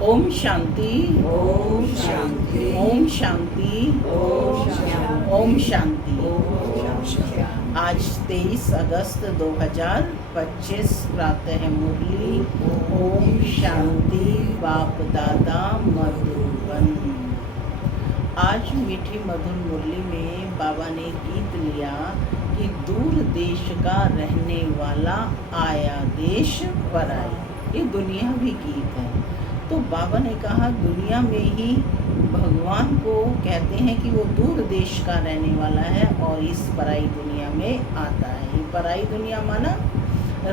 ओम शांति, ओम शांति, ओम शांति, ओम शांति, ओम शांति। ओम शांति। आज 23 अगस्त 2025 प्रातः मुरली ओम शांति बाप दादा मधुबन। आज मीठी मधुर मुरली में बाबा ने गीत लिया कि दूर देश का रहने वाला आया देश पर आया। ये दुनियावी गीत है। तो बाबा ने कहा दुनिया में ही भगवान को कहते हैं कि वो दूर देश का रहने वाला है और इस पराई दुनिया में आता है। ये पराई दुनिया माना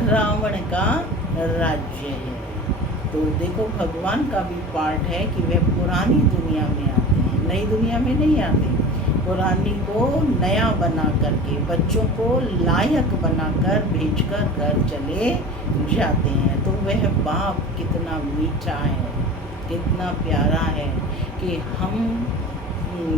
रावण का राज्य है। तो देखो भगवान का भी पार्ट है कि वह पुरानी दुनिया में आते हैं, नई दुनिया में नहीं आते। पुरानी को नया बना करके बच्चों को लायक बनाकर भेजकर घर चले जाते हैं। तो वह बाप कितना मीठा है, कितना प्यारा है कि हम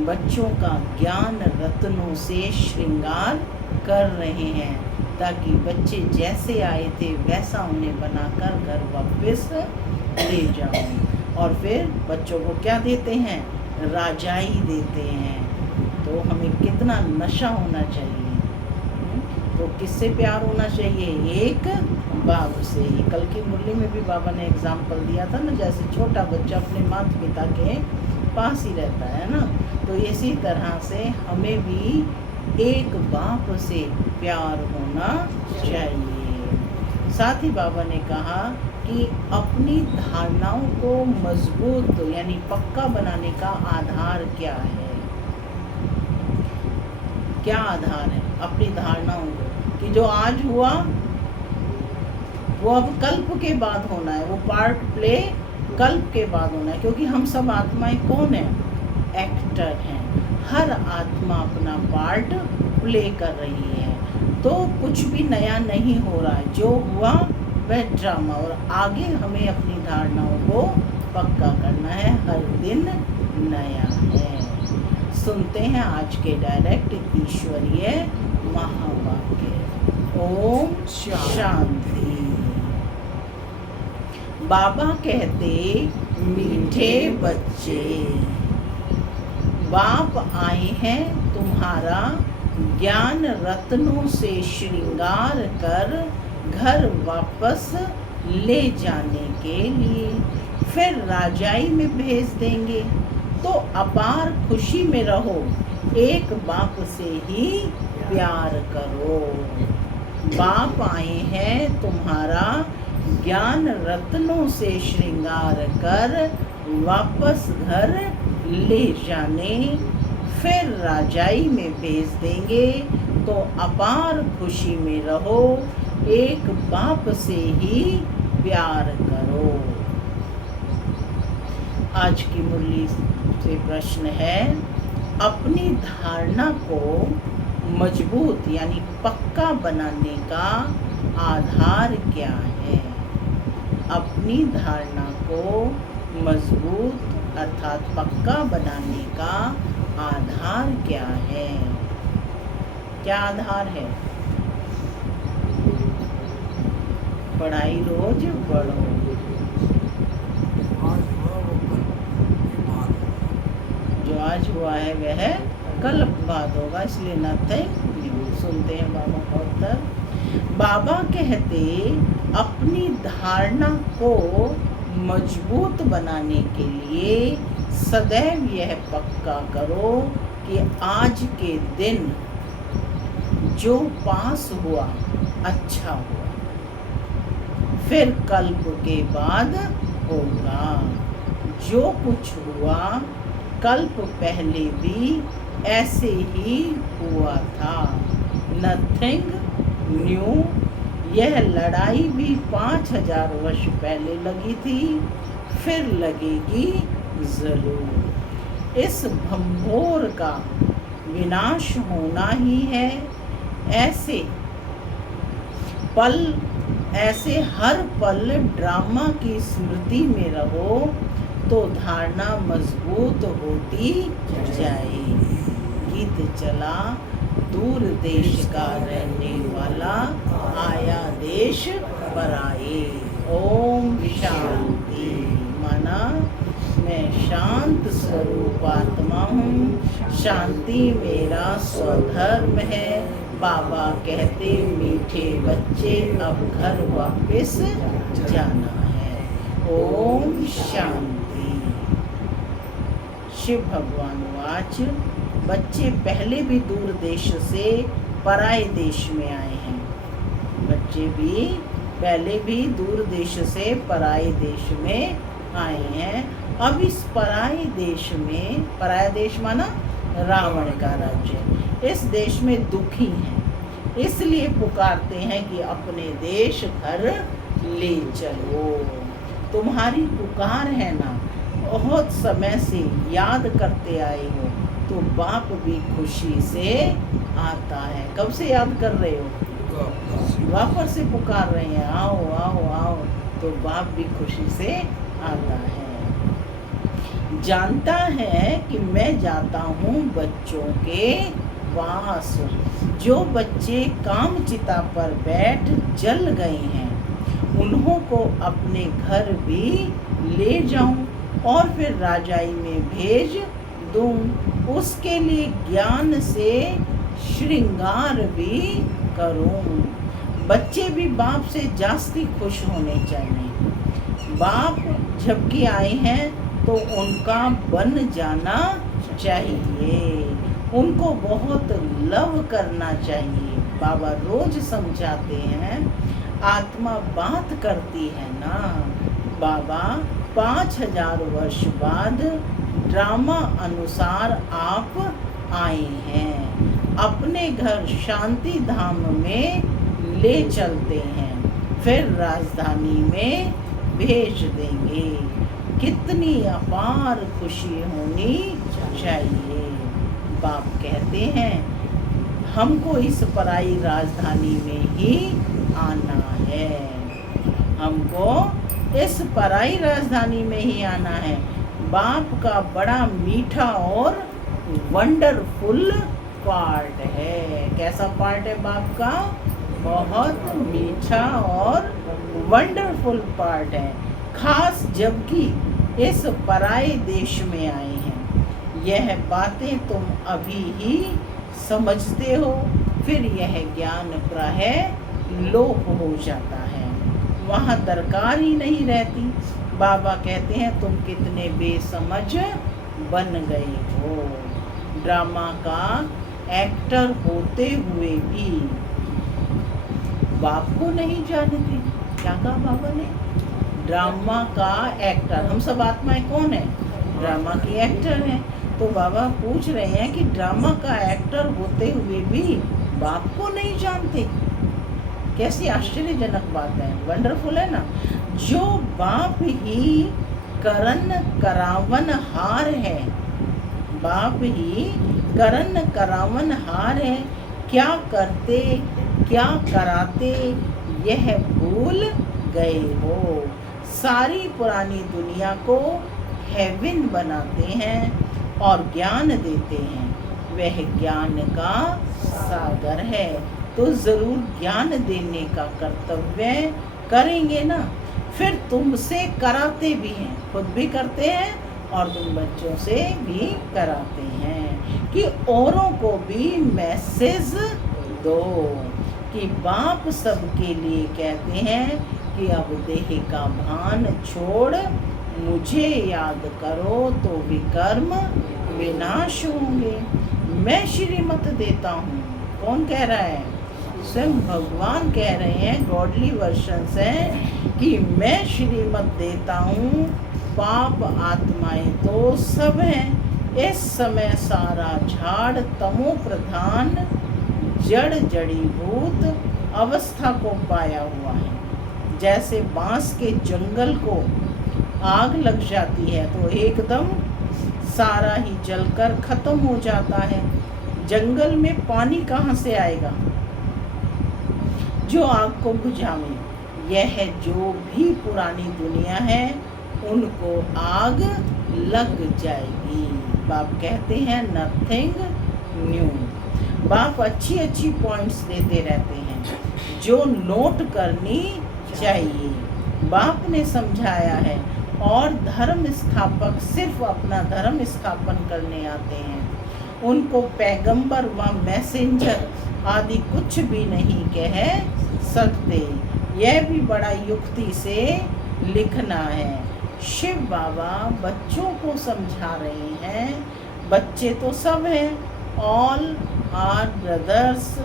बच्चों का ज्ञान रत्नों से श्रृंगार कर रहे हैं ताकि बच्चे जैसे आए थे वैसा उन्हें बनाकर घर वापस ले जाओ। और फिर बच्चों को क्या देते हैं? राजाई देते हैं। तो हमें कितना नशा होना चाहिए। तो किससे प्यार होना चाहिए? एक बाप से ही। कल की मुरली में भी बाबा ने एग्जाम्पल दिया था ना, जैसे छोटा बच्चा अपने माता पिता के पास ही रहता है ना, तो इसी तरह से हमें भी एक बाप से प्यार होना चाहिए। साथ ही बाबा ने कहा कि अपनी धारणाओं को मजबूत यानी पक्का बनाने का आधार क्या है? क्या आधार है अपनी धारणाओं को कि जो आज हुआ वो अब कल्प के बाद होना है, वो पार्ट प्ले कल्प के बाद होना है। क्योंकि हम सब आत्माएं कौन है? एक्टर हैं। हर आत्मा अपना पार्ट प्ले कर रही है। तो कुछ भी नया नहीं हो रहा है, जो हुआ वह ड्रामा। और आगे हमें अपनी धारणाओं को पक्का करना है, हर दिन नया है। सुनते हैं आज के डायरेक्ट ईश्वरीय महावाक्य। ओम शांति। बाबा कहते मीठे बच्चे, बाप आए हैं तुम्हारा ज्ञान रत्नों से श्रृंगार कर घर वापस ले जाने के लिए। फिर राजाई में भेज देंगे। तो अपार खुशी में रहो, एक बाप से ही प्यार करो। बाप आए हैं तुम्हारा ज्ञान रत्नों से श्रृंगार कर वापस घर ले जाने। फिर राजाई में भेज देंगे। तो अपार खुशी में रहो, एक बाप से ही प्यार करो। आज की मुरली से प्रश्न है, अपनी धारणा को मजबूत यानी पक्का बनाने का आधार क्या है? अपनी धारणा को मजबूत अर्थात पक्का बनाने का आधार क्या है? क्या आधार है? पढ़ाई रोज पढ़ो। जो आज हुआ है वह कल बाद होगा, इसलिए नथिंग। सुनते हैं बाबा का उत्तर। बाबा कहते अपनी धारणा को मजबूत बनाने के लिए सदैव यह पक्का करो कि आज के दिन जो पास हुआ अच्छा हुआ, फिर कल्प के बाद होगा। जो कुछ हुआ कल्प पहले भी ऐसे ही हुआ था, नथिंग न्यू। यह लड़ाई भी 5000 वर्ष पहले लगी थी, फिर लगेगी जरूर। इस भंभोर का विनाश होना ही है। ऐसे हर पल ड्रामा की स्मृति में रहो तो धारणा मजबूत होती जाएगी। गीत चला, दूर देश का रहने वाला आया देश पर आए। ओम शांति। माना शांत स्वरूप आत्मा हूँ, शांति मेरा स्वधर्म है। बाबा कहते मीठे बच्चे अब घर वापस जाना है। ओम शांति। शिव भगवान वाच, बच्चे पहले भी दूर देश से पराए देश में आए हैं। बच्चे भी पहले भी दूर देश से पराए देश में आए हैं। अब इस पराए देश में, पराया देश माना रावण का राज्य, इस देश में दुखी हैं, इसलिए पुकारते हैं कि अपने देश घर ले चलो। तुम्हारी पुकार है ना, बहुत समय से याद करते आए हो, तो बाप भी खुशी से आता है। कब से याद कर रहे हो? वापस से पुकार रहे हैं, आओ आओ आओ, तो बाप भी खुशी से आता है। जानता है कि मैं जाता हूँ बच्चों के पास। जो बच्चे काम चिता पर बैठ जल गए हैं, उन्हों को अपने घर भी ले जाऊं और फिर राजाई में भेज दूं। उसके लिए ज्ञान से श्रृंगार भी करूं। बच्चे भी बाप से जास्ती खुश होने चाहिए। बाप जबकि आए हैं तो उनका बन जाना चाहिए, उनको बहुत लव करना चाहिए। बाबा रोज समझाते हैं, आत्मा बात करती है ना। बाबा 5000 वर्ष बाद ड्रामा अनुसार आप आए हैं, अपने घर शांति धाम में ले चलते हैं, फिर राजधानी में भेज देंगे। कितनी अपार खुशी होनी चाहिए। बाप कहते हैं हमको इस पराई राजधानी में ही आना है, हमको इस पराई राजधानी में ही आना है। बाप का बड़ा मीठा और वंडरफुल पार्ट है। कैसा पार्ट है बाप का? बहुत मीठा और वंडरफुल पार्ट है। खास जबकि इस पराए देश में आए हैं। यह बातें तुम अभी ही समझते हो, फिर यह ज्ञान प्रायः लोप हो जाता है, वहाँ दरकार ही नहीं रहती। बाबा कहते हैं तुम कितने बेसमझ बन गए हो। ड्रामा का एक्टर होते हुए भी बाप को नहीं जानते। क्या कहा बाबा ने? ड्रामा का एक्टर। हम सब आत्माएं कौन है? ड्रामा की एक्टर हैं। तो बाबा पूछ रहे हैं कि ड्रामा का एक्टर होते हुए भी बाप को नहीं जानते। कैसी आश्चर्यजनक बात है, वंडरफुल है ना। जो बाप ही करण करावन हार है, बाप ही करण करावन हार है। क्या करते क्या कराते यह भूल गए हो। सारी पुरानी दुनिया को हेवन बनाते हैं और ज्ञान देते हैं। वह ज्ञान का सागर है, तो ज़रूर ज्ञान देने का कर्तव्य करेंगे ना। फिर तुमसे कराते भी हैं, खुद भी करते हैं और तुम बच्चों से भी कराते हैं कि औरों को भी मैसेज दो कि बाप सबके लिए कहते हैं कि अब देह का भान छोड़ मुझे याद करो तो विकर्म विनाश होंगे। मैं श्रीमत देता हूँ। कौन कह रहा है? स्वयं भगवान कह रहे हैं, गॉडली वर्शंस हैं कि मैं श्रीमत देता हूँ। पाप आत्माएं तो सब हैं। इस समय सारा झाड़ तमो प्रधान जड़ जड़ीभूत अवस्था को पाया हुआ है। जैसे बांस के जंगल को आग लग जाती है तो एकदम सारा ही जलकर खत्म हो जाता है। जंगल में पानी कहाँ से आएगा जो आग को बुझावे? यह जो भी पुरानी दुनिया है उनको आग लग जाएगी। बाप कहते हैं नथिंग न्यू। बाप अच्छी अच्छी पॉइंट्स देते रहते हैं जो नोट करनी चाहिए। बाप ने समझाया है और धर्म स्थापक सिर्फ अपना धर्म स्थापन करने आते हैं। उनको पैगंबर व मैसेंजर आदि कुछ भी नहीं कह सकते। यह भी बड़ा युक्ति से लिखना है। शिव बाबा बच्चों को समझा रहे हैं। बच्चे तो सब हैं, ऑल आर ब्रदर्स।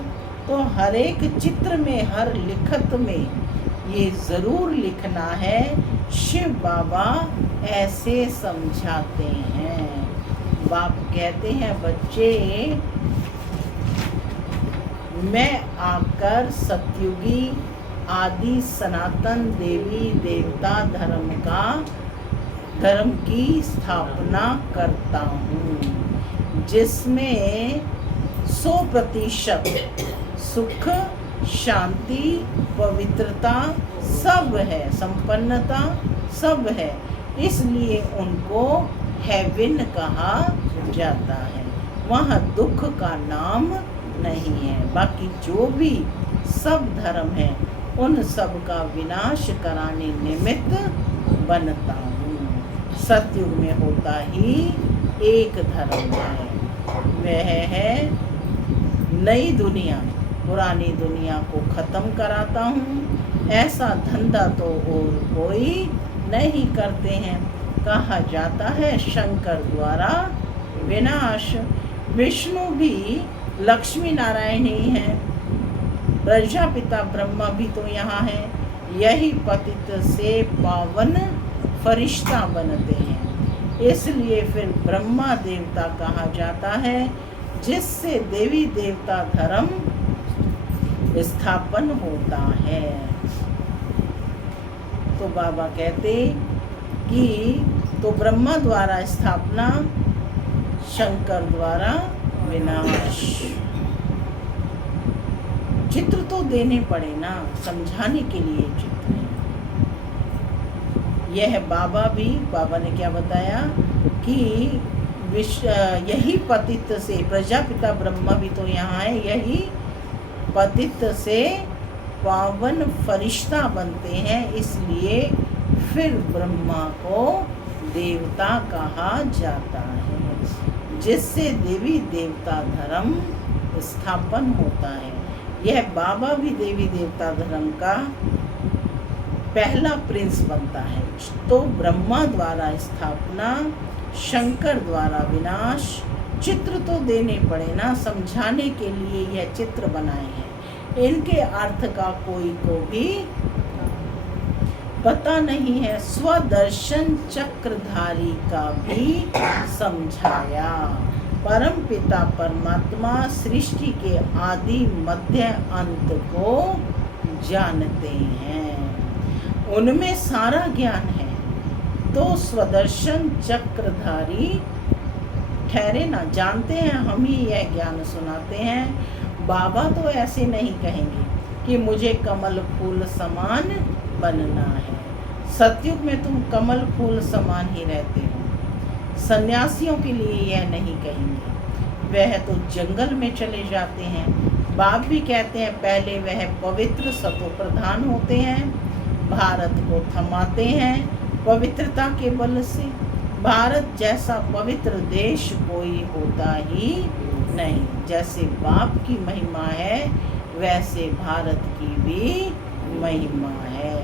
तो हर एक चित्र में, हर लिखत में ये ज़रूर लिखना है, शिव बाबा ऐसे समझाते हैं। बाप कहते हैं, बच्चे मैं आकर सतयुगी आदि सनातन देवी देवता धर्म की स्थापना करता हूँ, जिसमें 100% सुख, शांति, पवित्रता सब है, संपन्नता सब है। इसलिए उनको हेवन कहा जाता है। वहाँ दुख का नाम नहीं है। बाकी जो भी सब धर्म है, उन सब का विनाश कराने निमित्त बनता हूँ। सतयुग में होता ही एक धर्म है, वह है नई दुनिया। पुरानी दुनिया को ख़त्म कराता हूँ। ऐसा धंधा तो और कोई नहीं करते हैं। कहा जाता है शंकर द्वारा विनाश। विष्णु भी लक्ष्मी नारायण ही हैं। प्रजापिता ब्रह्मा भी तो यहाँ है। यही पतित से पावन फरिश्ता बनते हैं। इसलिए फिर ब्रह्मा देवता कहा जाता है, जिससे देवी देवता धर्म स्थापन होता है। तो बाबा कहते कि तो ब्रह्मा द्वारा स्थापना, शंकर द्वारा विनाश। चित्र तो देने पड़े ना, समझाने के लिए चित्र है। यह बाबा ने क्या बताया कि यही पतित से, प्रजापिता ब्रह्मा भी तो यहाँ है, यही पतित से पावन फरिश्ता बनते हैं। इसलिए फिर ब्रह्मा को देवता कहा जाता है, जिससे देवी देवता धर्म स्थापन होता है। यह बाबा भी देवी देवता धर्म का पहला प्रिंस बनता है। तो ब्रह्मा द्वारा स्थापना, शंकर द्वारा विनाश। चित्र तो देने पड़े ना, समझाने के लिए यह चित्र बनाए हैं। इनके अर्थ का कोई को भी पता नहीं है। स्वदर्शन चक्रधारी का भी समझाया। परम पिता परमात्मा सृष्टि के आदि मध्य अंत को जानते हैं, उनमें सारा ज्ञान है। तो स्वदर्शन चक्रधारी ठहरे ना, जानते हैं, हम ही यह ज्ञान सुनाते हैं। बाबा तो ऐसे नहीं कहेंगे कि मुझे कमल फूल समान बनना है। सतयुग में तुम कमल फूल समान ही रहते हो। सन्यासियों के लिए यह नहीं कहेंगे, वह तो जंगल में चले जाते हैं। बाप भी कहते हैं पहले वह पवित्र सतो प्रधान होते हैं, भारत को थमाते हैं पवित्रता के बल से। भारत जैसा पवित्र देश कोई होता ही नहीं। जैसे बाप की महिमा है, वैसे भारत की भी महिमा है।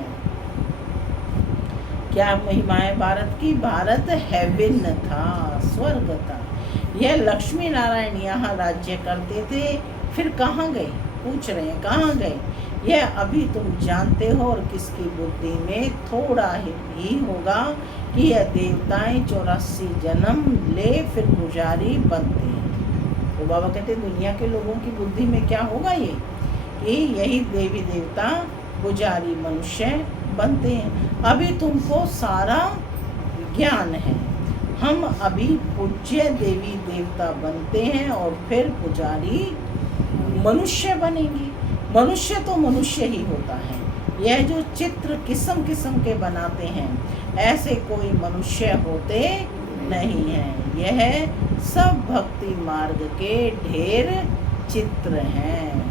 क्या महिमा है भारत की? भारत हेवन था, स्वर्ग था। यह लक्ष्मी नारायण यहाँ राज्य करते थे, फिर कहाँ गए? पूछ रहे हैं कहाँ गए? यह अभी तुम जानते हो। और किसकी बुद्धि में थोड़ा ही होगा कि यह देवताएं 84 जन्म ले फिर पुजारी बनते हैं। तो बाबा कहते दुनिया के लोगों की बुद्धि में क्या होगा ये कि यही देवी देवता पुजारी मनुष्य बनते हैं। अभी तुमको सारा ज्ञान है। हम अभी पूज्य देवी देवता बनते हैं और फिर पुजारी मनुष्य बनेंगे। मनुष्य तो मनुष्य ही होता है। यह जो चित्र किस्म किस्म के बनाते हैं, ऐसे कोई मनुष्य होते नहीं हैं। यह सब भक्ति मार्ग के ढेर चित्र हैं।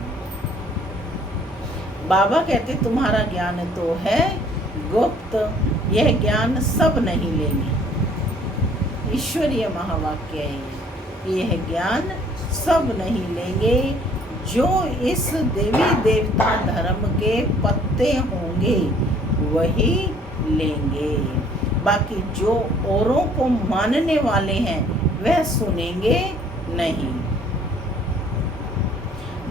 बाबा कहते तुम्हारा ज्ञान तो है गुप्त, यह ज्ञान सब नहीं लेंगे। ईश्वरीय महावाक्य है कि यह ज्ञान सब नहीं लेंगे। जो इस देवी देवता धर्म के पत्ते होंगे वही लेंगे। बाकी जो औरों को मानने वाले हैं वह सुनेंगे नहीं।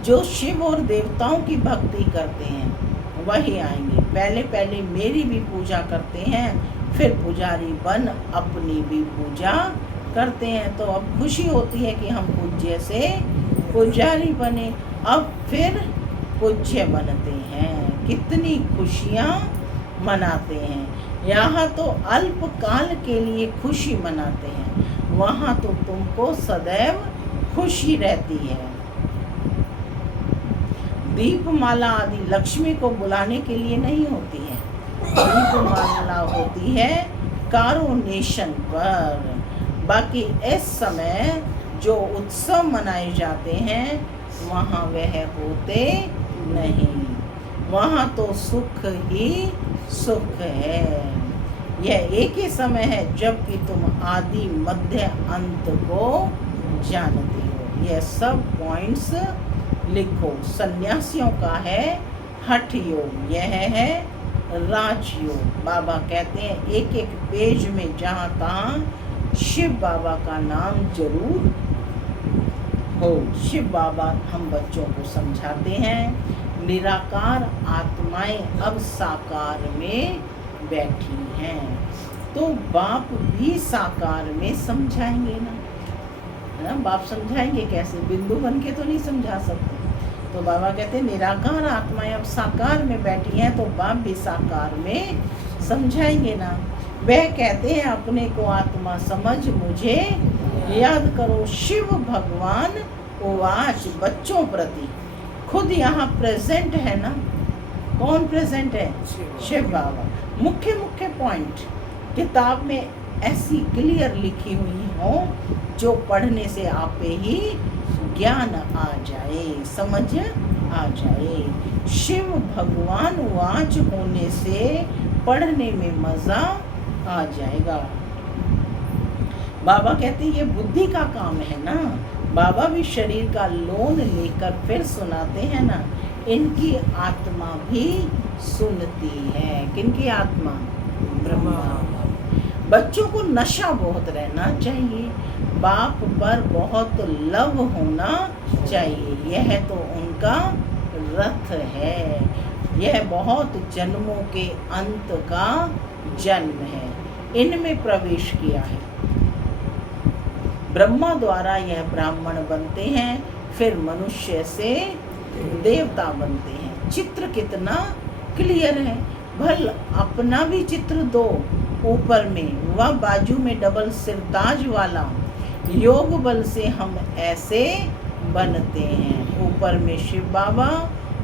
जो शिव और देवताओं की भक्ति करते हैं वही आएंगे। पहले पहले मेरी भी पूजा करते हैं, फिर पुजारी बन अपनी भी पूजा करते हैं। तो अब खुशी होती है कि हम पूज्य से पुजारी बने, अब फिर पूज्य बनते हैं। कितनी खुशियाँ मनाते हैं। यहाँ तो अल्पकाल के लिए खुशी मनाते हैं, वहाँ तो तुमको सदैव खुशी रहती है। दीपमाला आदि लक्ष्मी को बुलाने के लिए नहीं होती है, दीपमाला होती है कारोनेशन पर। बाकी इस समय जो उत्सव मनाए जाते हैं वहाँ वह होते नहीं, वहाँ तो सुख ही सुख है। यह एक ही समय है जबकि तुम आदि मध्य अंत को जानते हो। यह सब पॉइंट्स लिखो। सन्यासियों का है हठ योग, यह है राजयोग। बाबा कहते हैं एक एक पेज में जहाँ तहाँ शिव बाबा का नाम जरूर हो। शिव बाबा हम बच्चों को समझाते हैं निराकार आत्माएं अब साकार में बैठी हैं, तो बाप भी साकार में समझाएंगे ना, है ना। बाप समझाएंगे कैसे, बिंदु बन के तो नहीं समझा सकते। तो बाबा कहते हैं निराकार आत्माएं अब साकार में बैठी हैं, तो बाप भी साकार में समझाएंगे ना। वह कहते हैं अपने को आत्मा समझ मुझे याद करो। शिव भगवान उवाच बच्चों प्रति खुद यहाँ प्रेजेंट है ना। कौन प्रेजेंट है? शिव बाबा। मुख्य मुख्य पॉइंट किताब में ऐसी क्लियर लिखी हुई हो जो पढ़ने से आपे ही ज्ञान आ जाए, समझ आ जाए। शिव भगवान वाच होने से पढ़ने में मजा आ जाएगा। बाबा कहते हैं ये बुद्धि का काम है ना। बाबा भी शरीर का लोन लेकर फिर सुनाते हैं ना। इनकी आत्मा भी सुनती है। किनकी आत्मा? ब्रह्मा। बच्चों को नशा बहुत रहना चाहिए, बाप पर बहुत लव होना चाहिए। यह तो उनका रथ है, यह बहुत जन्मों के अंत का जन्म है, इनमें प्रवेश किया है। ब्रह्मा द्वारा यह ब्राह्मण बनते हैं, फिर मनुष्य से देवता बनते हैं। चित्र कितना क्लियर है। भल अपना भी चित्र दो ऊपर में, वह बाजू में डबल सिरताज वाला। योग बल से हम ऐसे बनते हैं। ऊपर में शिव बाबा,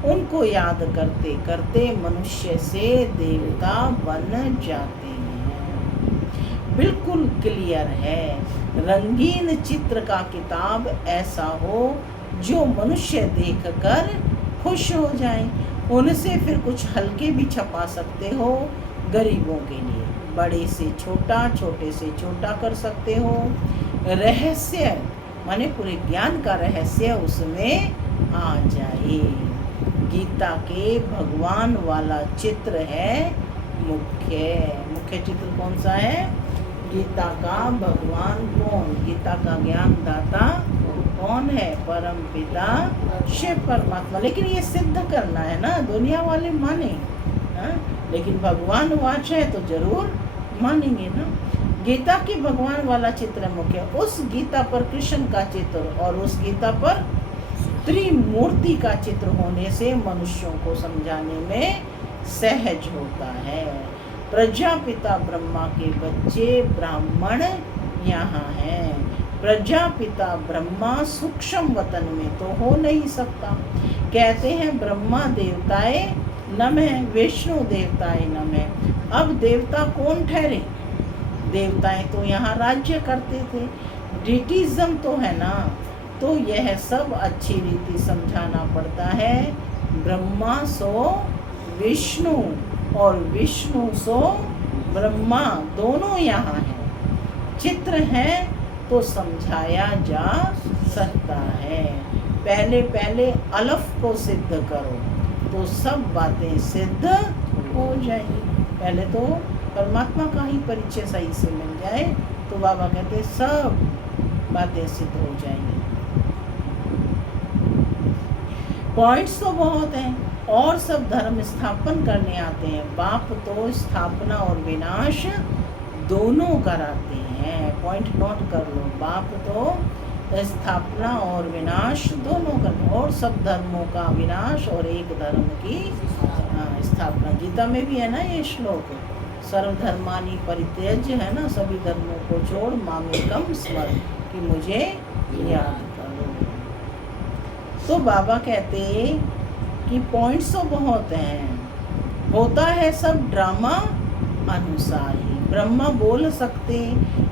उनको याद करते करते मनुष्य से देवता बन जाते हैं। बिल्कुल क्लियर है। रंगीन चित्र का किताब ऐसा हो जो मनुष्य देखकर खुश हो जाए। उनसे फिर कुछ हल्के भी छपा सकते हो गरीबों के लिए। बड़े से छोटा, छोटे से छोटा कर सकते हो। रहस्य माने पूरे ज्ञान का रहस्य उसमें आ जाए। गीता के भगवान वाला चित्र है मुख्य चित्र कौन सा है? गीता का भगवान कौन? गीता का ज्ञान दाता कौन है? परम पिता शिव परमात्मा। लेकिन ये सिद्ध करना है ना, दुनिया वाले माने हा? लेकिन भगवान वाच है तो जरूर मानेंगे ना। गीता के भगवान वाला चित्र मुख्य। उस गीता पर कृष्ण का चित्र और उस गीता पर त्रिमूर्ति का चित्र होने से मनुष्यों को समझाने में सहज होता है। प्रजापिता ब्रह्मा के बच्चे ब्राह्मण यहाँ हैं। प्रजापिता ब्रह्मा सूक्ष्म वतन में तो हो नहीं सकता। कहते हैं ब्रह्मा देवताए नमः, विष्णु देवताए नमः। अब देवता कौन ठहरे? देवताएं तो यहाँ राज्य करते थे, डिटिज्म तो है ना। तो यह सब अच्छी रीति समझाना पड़ता है। ब्रह्मा सो विष्णु और विष्णु सो ब्रह्मा दोनों यहाँ हैं। चित्र है तो समझाया जा सकता है। पहले पहले अलफ को सिद्ध करो तो सब बातें सिद्ध हो जाएंगी। पहले तो परमात्मा का ही परिचय सही से मिल जाए तो बाबा कहते सब बातें सिद्ध हो जाएंगी। पॉइंट्स तो बहुत हैं और सब धर्म स्थापन करने आते हैं। बाप तो स्थापना और विनाश दोनों कराते हैं। पॉइंट नोट कर लो, बाप तो स्थापना और विनाश दोनों कर, और सब धर्मों का विनाश और एक धर्म की स्थापना। गीता में भी है ना ये श्लोक, सर्वधर्मानि परित्यज्य, है ना, सभी धर्मों को छोड़ मामेकम स्मर, कि मुझे याद करो। तो बाबा कहते कि पॉइंट्स तो बहुत हैं, होता है सब ड्रामा अनुसार ही। ब्रह्मा बोल सकते,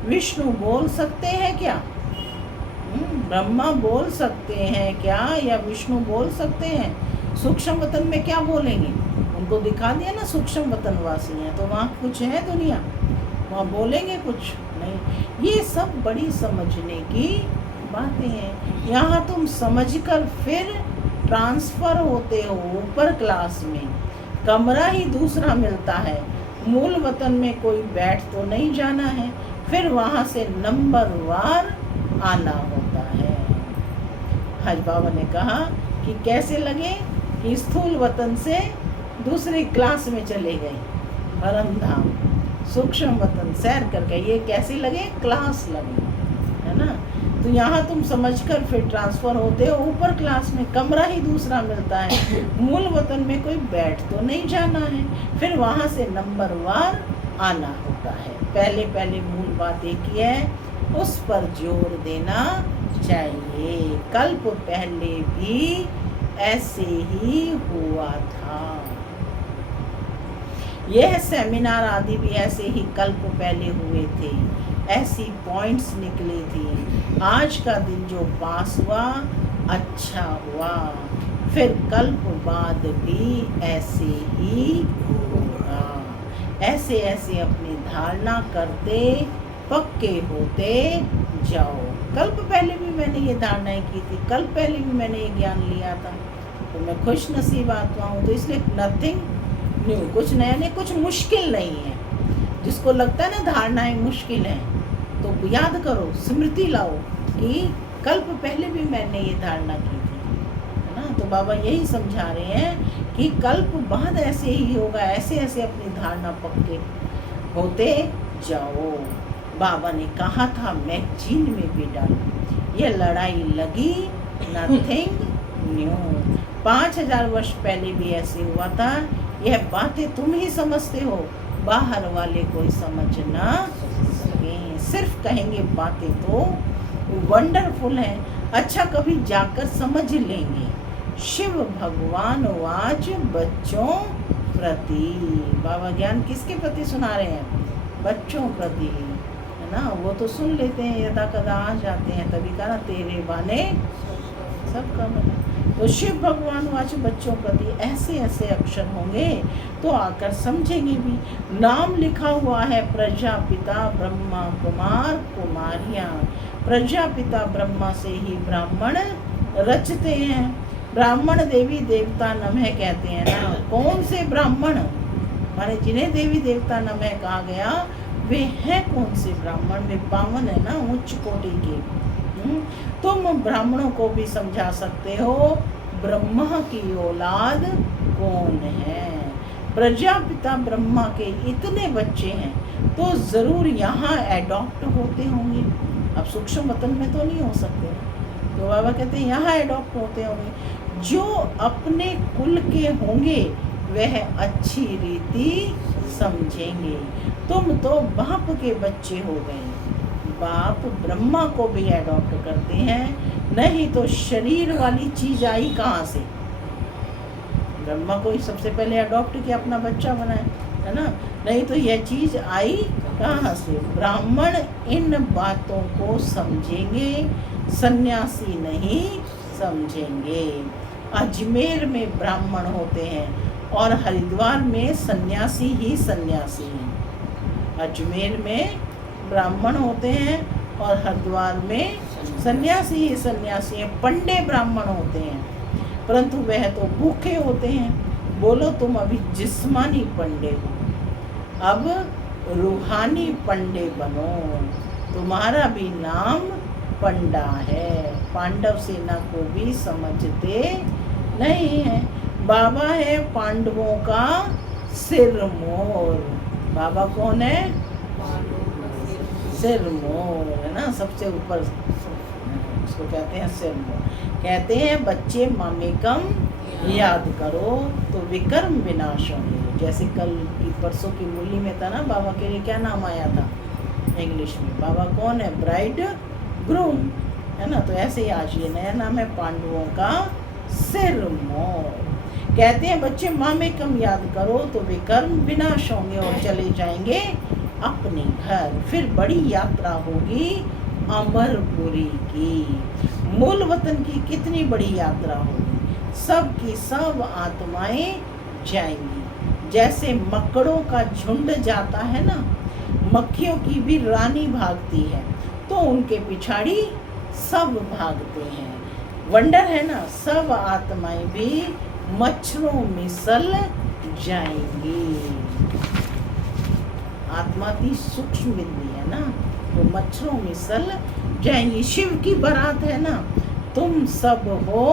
विष्णु बोल सकते हैं क्या? ब्रह्मा बोल सकते हैं क्या या विष्णु बोल सकते हैं? सूक्ष्म वतन में क्या बोलेंगे? उनको दिखा दिया ना सूक्ष्म वतन वासी हैं, तो वहाँ कुछ है दुनिया, वहाँ बोलेंगे कुछ नहीं। ये सब बड़ी समझने की बातें हैं। यहाँ तुम समझकर फिर ट्रांसफ़र होते हो ऊपर क्लास में, कमरा ही दूसरा मिलता है, मूल वतन में कोई बैठ तो नहीं जाना है, फिर वहाँ से नंबरवार आना होता है। हज बाबा ने कहा कि कैसे लगे कि स्थूल वतन से दूसरी क्लास में चले गए, परम धाम सूक्ष्म वतन सैर करके, ये कैसी लगे? क्लास लगे, है ना। तो यहाँ तुम समझकर फिर ट्रांसफ़र होते हो ऊपर क्लास में, कमरा ही दूसरा मिलता है, मूल वतन में कोई बैठ तो नहीं जाना है, फिर वहाँ से नंबरवार आना होता है। पहले पहले मूल बात एक ही है, उस पर जोर देना चाहिए। कल्प पहले भी ऐसे ही हुआ था। यह सेमिनार आदि भी ऐसे ही कल्प पहले हुए थे, ऐसी पॉइंट्स निकली थी। आज का दिन जो पास हुआ अच्छा हुआ, फिर कल्प बाद भी ऐसे ही होगा। ऐसे ऐसे अपनी धारणा करते पक्के होते जाओ। कल्प पहले भी मैंने ये धारणाएं की थी, कल्प पहले भी मैंने ये ज्ञान लिया था, तो मैं खुश नसीब आत्मा हूँ। तो इसलिए नथिंग न्यू, कुछ नया नहीं, कुछ मुश्किल नहीं है। जिसको लगता है ना धारणाएं मुश्किल हैं, तो याद करो, स्मृति लाओ कि कल्प पहले भी मैंने ये धारणा की थी, है ना। तो बाबा यही समझा रहे हैं कि कल्प बाद ऐसे ही होगा, ऐसे ऐसे अपनी धारणा पक्के होते जाओ। बाबा ने कहा था मैगजीन में भी डालो, ये लड़ाई लगी, नथिंग न्यू। 5000 वर्ष पहले भी ऐसे हुआ था। यह बातें तुम ही समझते हो, बाहर वाले कोई समझ ना सके। सिर्फ कहेंगे बातें तो वंडरफुल हैं, अच्छा कभी जाकर समझ लेंगे। शिव भगवान वाच बच्चों प्रति, बाबा ज्ञान किसके प्रति सुना रहे हैं? बच्चों प्रति, है ना। वो तो सुन लेते हैं, यदा कदा आ जाते हैं, तभी कहा ना तेरे बाने सबका बना। तो शिव भगवान वाच बच्चों प्रति ऐसे ऐसे अक्षर होंगे तो आकर समझेंगे भी। नाम लिखा हुआ है प्रजापिता ब्रह्मा कुमार कुमारियाँ। प्रजापिता ब्रह्मा से ही ब्राह्मण रचते हैं। ब्राह्मण देवी देवता नमः कहते हैं ना। कौन से ब्राह्मण? माने जिन्हें देवी देवता नमः कहा गया वे हैं कौन से ब्राह्मण? वे पावन है ना, उच्च कोटि के। तुम ब्राह्मणों को भी समझा सकते हो ब्रह्मा की औलाद कौन है। प्रजापिता ब्रह्मा के इतने बच्चे हैं तो ज़रूर यहाँ एडॉप्ट होते होंगे। अब सूक्ष्म वतन में तो नहीं हो सकते, तो बाबा कहते हैं यहाँ एडॉप्ट होते होंगे। जो अपने कुल के होंगे वह अच्छी रीति समझेंगे। तुम तो बाप के बच्चे हो गए, बाप ब्रह्मा को भी एडॉप्ट करते हैं, नहीं तो शरीर वाली चीज आई कहाँ से? ब्रह्मा को ही सबसे पहले अडॉप्ट किया, अपना बच्चा बनाया, है ना। नहीं तो यह चीज आई कहाँ से? ब्राह्मण इन बातों को समझेंगे, सन्यासी नहीं समझेंगे। अजमेर में ब्राह्मण होते हैं और हरिद्वार में सन्यासी ही सन्यासी हैं। अजमेर में ब्राह्मण होते हैं और हरिद्वार में सन्यासी ही सन्यासी हैं, पंडे ब्राह्मण होते हैं, परंतु वह तो भूखे होते हैं। बोलो तुम अभी जिस्मानी पंडे हो, अब रूहानी पंडे बनो, तुम्हारा भी नाम पंडा है। पांडव सेना को भी समझते नहीं है। बाबा है पांडवों का सिरमौर। बाबा कौन है? सिरमौर है ना, सबसे ऊपर उसको कहते हैं सिरमौर। कहते हैं बच्चे मामेकम याद करो तो विक्रम विनाश होंगे। जैसे कल की परसों की मुरली में था ना, बाबा के लिए क्या नाम आया था इंग्लिश में? बाबा कौन है? ब्राइड ग्रूम है ना। तो ऐसे ही आज ये नया नाम है पांडवों का सिरमौर। कहते हैं बच्चे मामेकम याद करो तो विक्रम विनाश होंगे और चले जाएंगे अपने घर। फिर बड़ी यात्रा होगी अमरपुरी की। मूल वतन की कितनी बड़ी यात्रा होगी। सब की सब आत्माएं जाएंगी। जैसे मकड़ों का झुंड जाता है ना, मक्खियों की भी रानी भागती है तो उनके पिछाड़ी सब भागते हैं। वंडर है ना, सब आत्माएं भी मच्छरों में सल जाएंगी। आत्मा की सूक्ष्म बिंदी है ना, तो मच्छरों में सल जाएंगी। शिव की बारात है ना, तुम सब हो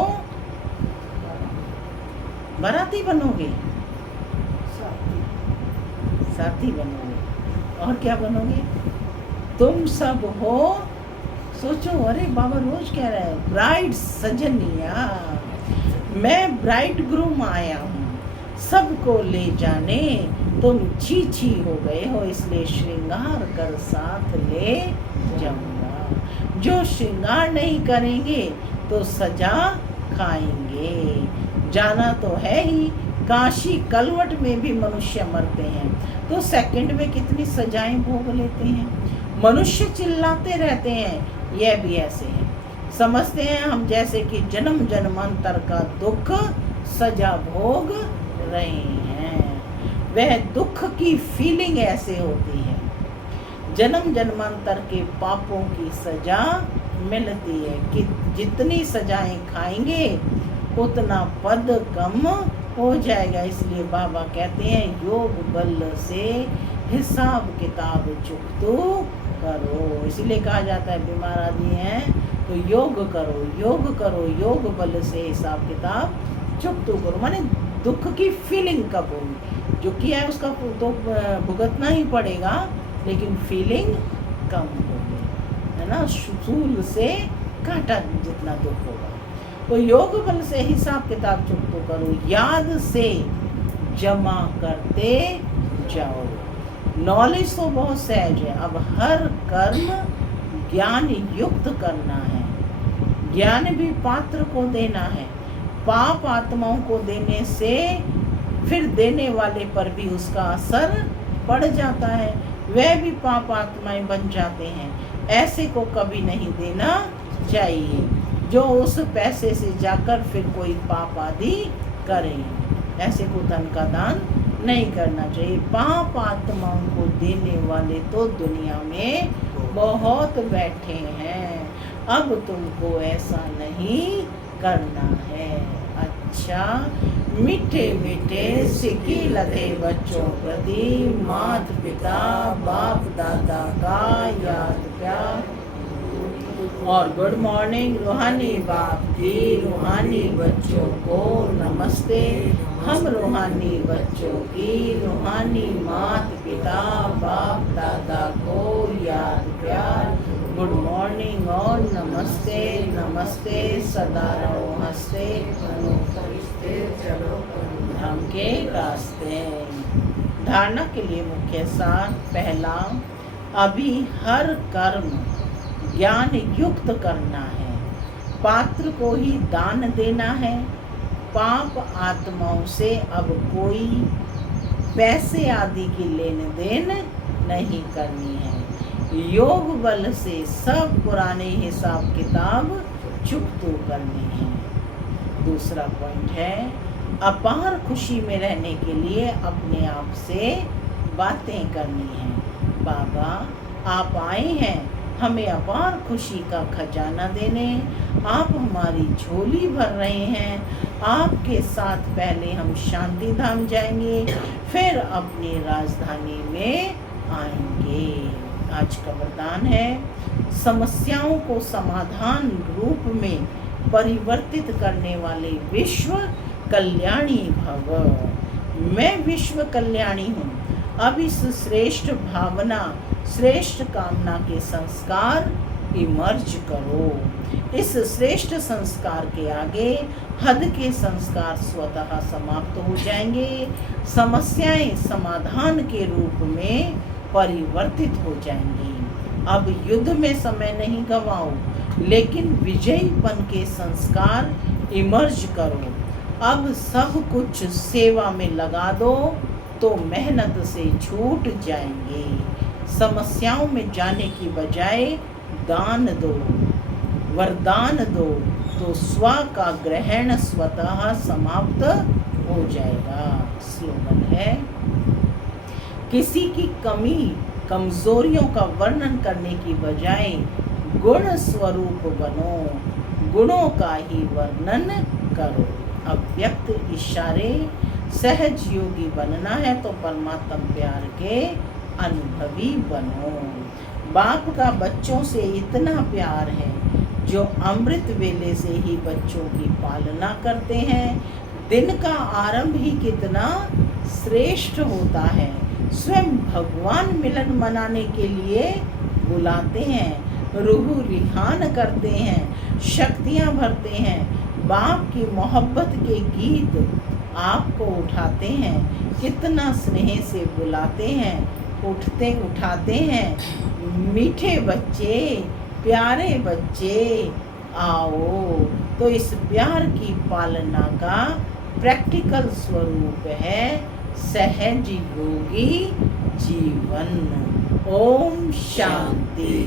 बाराती बनोगे, साथी बनोगे। और क्या बनोगे? तुम सब हो, सोचो, अरे बाबा रोज कह रहा है ब्राइड सजनिया, मैं ब्राइड ग्रूम आया हूँ सबको ले जाने। तुम छी हो गए हो, इसलिए श्रृंगार कर साथ ले जाऊंगा। जो श्रृंगार नहीं करेंगे तो सजा खाएंगे। जाना तो है ही, काशी कलवट में भी मनुष्य मरते हैं तो सेकंड में कितनी सजाएं भोग लेते हैं। मनुष्य चिल्लाते रहते हैं, यह भी ऐसे है, समझते हैं हम जैसे कि जन्म जन्मांतर का दुख सजा भोग रहे हैं। वह दुख की फीलिंग ऐसे होती है। जन्म जन्मांतर के पापों की सजा मिलती है कि जितनी सजाएं खाएंगे उतना पद कम हो जाएगा। इसलिए बाबा कहते हैं योग बल से हिसाब किताब चुकतो करो। इसलिए कहा जाता है बीमार आदमी हैं तो योग करो, योग करो, योग बल से हिसाब किताब चुकतो करो। माने दुख की फीलिंग कब होगी, जो किया है उसका तो भुगतना ही पड़ेगा, लेकिन फीलिंग कम होगी, है ना। सूल से कांटा जितना दुख होगा। तो योग बल से हिसाब किताब चुकतो करो, याद से जमा करते जाओ। नॉलेज तो बहुत सहज है, अब हर कर्म ज्ञान युक्त करना है। ज्ञान भी पात्र को देना है। पाप आत्माओं को देने से फिर देने वाले पर भी उसका असर पड़ जाता है, वह भी पाप आत्माएं बन जाते हैं। ऐसे को कभी नहीं देना चाहिए जो उस पैसे से जाकर फिर कोई पाप आदि करें। ऐसे को धन का दान नहीं करना चाहिए। पाप आत्माओं को देने वाले तो दुनिया में बहुत बैठे हैं, अब तुमको ऐसा नहीं करना है। अच्छा, मीठे मीठे सिक्की लदे बच्चों प्रति माता पिता बाप दादा का याद प्यार और गुड मॉर्निंग। रूहानी बाप की रूहानी बच्चों को नमस्ते। हम रूहानी बच्चों की रूहानी माता पिता बाप दादा को याद प्यार, गुड मॉर्निंग और नमस्ते। नमस्ते, सदा रहो हंसते, चलो धर्म के रास्ते। धारणा के लिए मुख्य सार, पहला, अभी हर कर्म ज्ञान युक्त करना है। पात्र को ही दान देना है। पाप आत्माओं से अब कोई पैसे आदि की लेन देन नहीं करनी है। योग बल से सब पुराने हिसाब किताब चुकतो करने हैं। दूसरा पॉइंट है, अपार खुशी में रहने के लिए अपने आप से बातें करनी है। बाबा आप आए हैं हमें अपार खुशी का खजाना देने। आप हमारी झोली भर रहे हैं। आपके साथ पहले हम शांति धाम जाएंगे, फिर अपनी राजधानी में आएंगे। आज का वरदान है, समस्याओं को समाधान रूप में परिवर्तित करने वाले विश्व कल्याणी भव। मैं विश्व कल्याणी हूँ। अब इस श्रेष्ठ भावना, श्रेष्ठ कामना के संस्कार इमर्ज करो। इस श्रेष्ठ संस्कार के आगे हद के संस्कार स्वतः समाप्त हो जाएंगे। समस्याएं समाधान के रूप में परिवर्तित हो जाएंगी। अब युद्ध में समय नहीं गवाओ, लेकिन विजयीपन के संस्कार इमर्ज करो। अब सब कुछ सेवा में लगा दो तो मेहनत से छूट जाएंगे। समस्याओं में जाने की बजाय दान दो, वरदान दो तो स्व का ग्रहण स्वतः समाप्त हो जाएगा। स्लोगन है, किसी की कमी कमजोरियों का वर्णन करने की बजाय गुण स्वरूप बनो, गुणों का ही वर्णन करो। अव्यक्त इशारे, सहज योगी बनना है तो परमात्मा प्यार के अनुभवी बनो। बाप का बच्चों से इतना प्यार है जो अमृत वेले से ही बच्चों की पालना करते हैं। दिन का आरंभ ही कितना श्रेष्ठ होता है। स्वयं भगवान मिलन मनाने के लिए बुलाते हैं, रूह रिहान करते हैं, शक्तियाँ भरते हैं। बाप की मोहब्बत के गीत आपको उठाते हैं, कितना स्नेह से बुलाते हैं, उठते उठाते हैं। मीठे बच्चे, प्यारे बच्चे आओ। तो इस प्यार की पालना का प्रैक्टिकल स्वरूप है सहज योगी जीवन। ओम शांति।